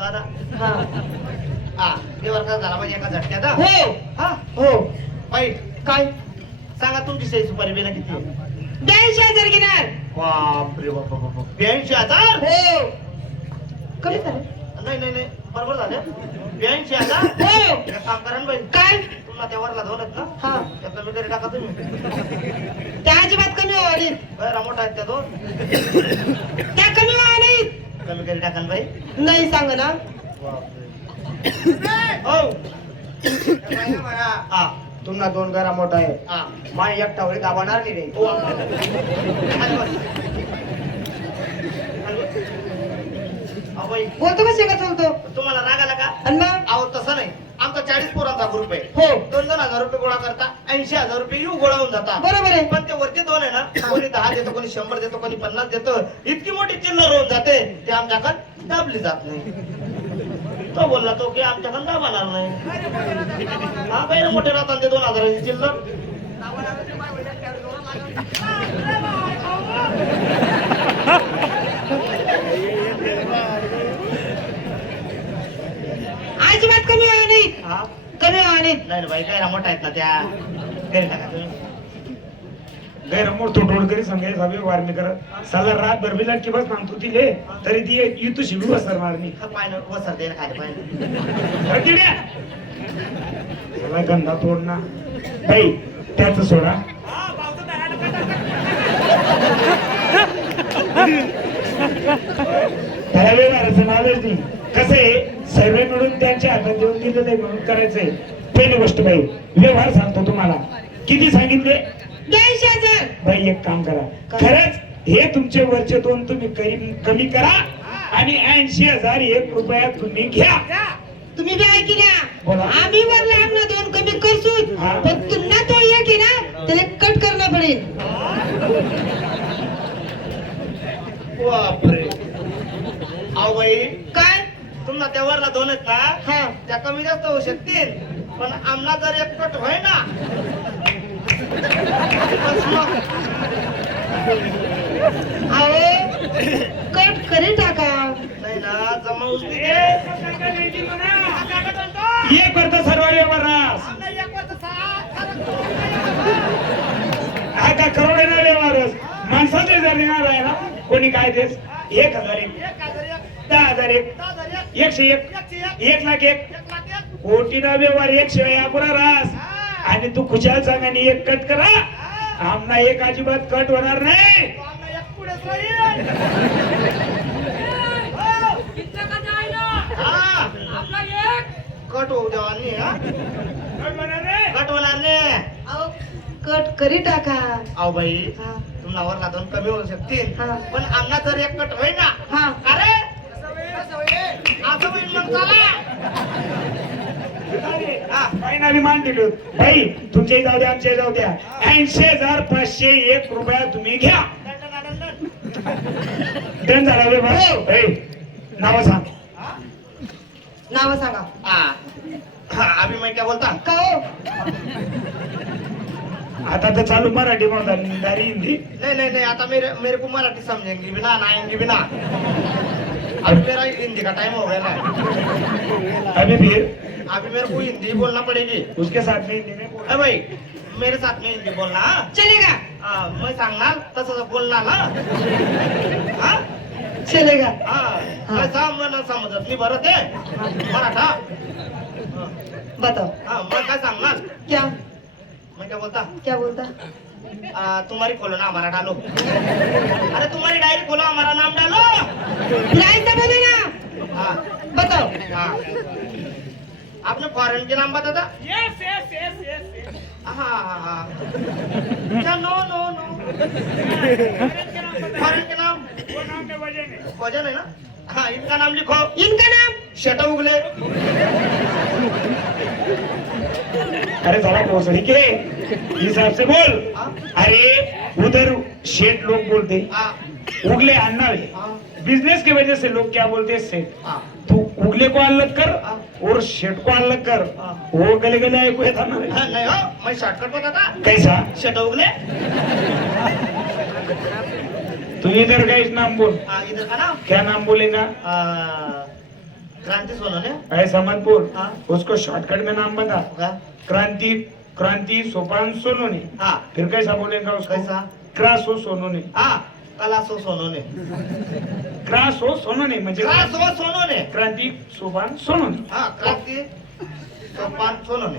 हा. हा झाला पाहिजे एका झटक्यात हा? हो. हा. हो. वाईट काय? सांगा तुमची सही सुपारी बिना किती? ब्याऐंशी हजार घेणार. बापरे बाप बाप बाप. ब्याऐंशी हजार? हो. कमी नाही नाही नाही. बरोबर झालं. ब्याऐंशी हजार? हो. काम करा ना बाई. काय? तुम्हाला त्या वरला आहेत ना. हा. त्यातलं मी टाका तुम्ही. त्या अजिबात कमी नाहीत बरं मोठा आहेत त्या दोन. त्या कमी कमी घरी टाका ना बाई. नाही सांग ना. हो. हा तुम्हाला दोन घरा मोठा आहे. हा. माय एकटा वळी दाबाणार नाही रे. हो. बोलतो कसे का चालतो तुम्हाला राग आला का मग? अहो तसं नाही. आमचा चाळीस पोरांचा ग्रुप आहे. हो. दोन दोन हजार रुपये गोळा करता ऐंशी हजार रुपये येऊ गोळा होऊन जाता. बरोबर आहे. पण ते वरचे दोन आहे ना कोणी दहा देतो कोणी शंभर देतो कोणी पन्नास देतो इतकी मोठी चिल्लर होऊन जाते ते आमच्याकडे दाबली जात नाही. तो बोलला तो की आमच्याकडे दाबणार नाही. हा बाहेर मोठे राहतात ते दोन हजाराची चिल्लर अजिबात कमी व्हावा नाहीत हा कमी व्हावा नाहीत नाही ना बाई काय मोठा आहेत ना त्या? घरी टाका तुम्ही. गैरमोड तो टोळकरी सांगाय साबे वारमी करत साला रात भरबिला की बस मागतो तिले तरी ती युतू शिबी बसणार मी हा पाय वसर दे ना खाली पाय साला गंधा तोडना बाई त्याच सोडा. व्यवहाराचं नावच नाही कसं सर्वे मिळून त्यांच्या हातात देऊन दिलेलं आहे म्हणून करायचंय. पहिली गोष्ट बाई व्यवहार सांगतो तुम्हाला. किती सांगितले? ब्याऐंशी हजार. बाई एक काम करा. खरंच हे तुमचे वरचे दोन तुम्ही कमी करा आणि ऐंशी हजार एक रुपया तुम्ही घ्या. तुम्ही बी ऐकल्या बोला. आम्ही वरला आपला दोन कमी करसूत हा. पण पुन्हा तो एक आहे ना त्याला कट करणं पडेल. बापरे. अहो बाई काय? तुम्हाला त्या वरला दोन आहेत ना हा. त्या कमी जास्त होऊ शकतील. पण आमना जर एक कट होय ना. अहो कट करी टाका. नाही ना जमा उचली ये करता सर्व व्यवहार. हा का करोड येणार व्यवहारच माणसाचे जर येणार आहे ना कोणी काय देस? एक हजार एक. दहा हजार एक. एकशे एक. एक लाख एक. कोटीना व्यवहार एक शिवाय अपुरा रास. आणि तू खुशाल सांग आणि एक कट करा. आमना एक अजिबात कट होणार नाही. कट होऊ द्या हा? कट होणार नाही. अहो कट करी टाका. अहो बाई हा. तुम्हाला वरला दोन कमी होऊ शकतील. हा. पण आमना जर एक कट होय ना हा अरे असं होईल मग चला. हा. काही ना मान दिलो. भाई तुमचे जाऊ द्या आमचे जाऊ द्या. ऐंशी हजार पाचशे एक रुपया तुम्ही घ्या. डन झाला व्यवहार ए, नाव सांग. नाव सांगा. हा. हा, अभी मैं क्या बोलता. का हो? आता तर चालू मराठी दारी हिंदी. नहीं नहीं नहीं आता मेरे मेरे को मराठी समझेंगे भी ना आएंगे भी ना अभी मेरा हिंदी का टाइम हो गया ना। अभी फिर अभी मेरे को हिंदी बोलना पड़ेगी। उसके साथ में हिंदी में बोल. अरे भाई मेरे साथ में हिंदी बोलना? चलेगा। हाँ, मैं सांगणार तसं बोलणार ना। हा चलेगा। हा हा. कैसा मन समजत मी बरं ते। मराठा. बताओ। हा मैं काय सांगणार? क्या? मैं क्या बोलता? क्या बोलता? आ, तुम्हारी खोलो ना हमारा डालो। अरे तुम्हारी डायरी खोलो हमारा नाम डालो। ना? हाँ। बताओ। हाँ। आपने फॉरेन के नाम बता था? यस यस यस हाँ हाँ हाँ। नो नो नो फॉरेन के नाम वो नाम में। वज़न है ना? हाँ इनका नाम लिखो। इनका नाम? शट उगले भोसड़ी के हिसाब से बोल अरे उधर शेठ लोग बोलते. उगले अन्ना बिजनेस की वजह से लोग क्या बोलते हैं सेठ तू उगले को अलग कर और शेठ को अलग कर। वो गले गले ऐकू येतात ना हाँ, नहीं हो मैं शॉर्टकट बता था कैसा? शट उगले। तू इधर का नाम बोल। इधर का नाम? क्या नाम बोलेगा? क्रांति सोनोने। है समनपुर हाँ। उसको शॉर्टकट में नाम बता। क्रांति क्रांति सोपान सोनोने. हाँ. फिर कैसा बोलेगा उसको? कैसा? क्रासो सोनोने. हा कलासो सोनोने. क्रासो सोनोने म्हणजे क्रासो सोनोने. क्रांती सोपान सोनोने. हा क्रांती सोपान सोनोने.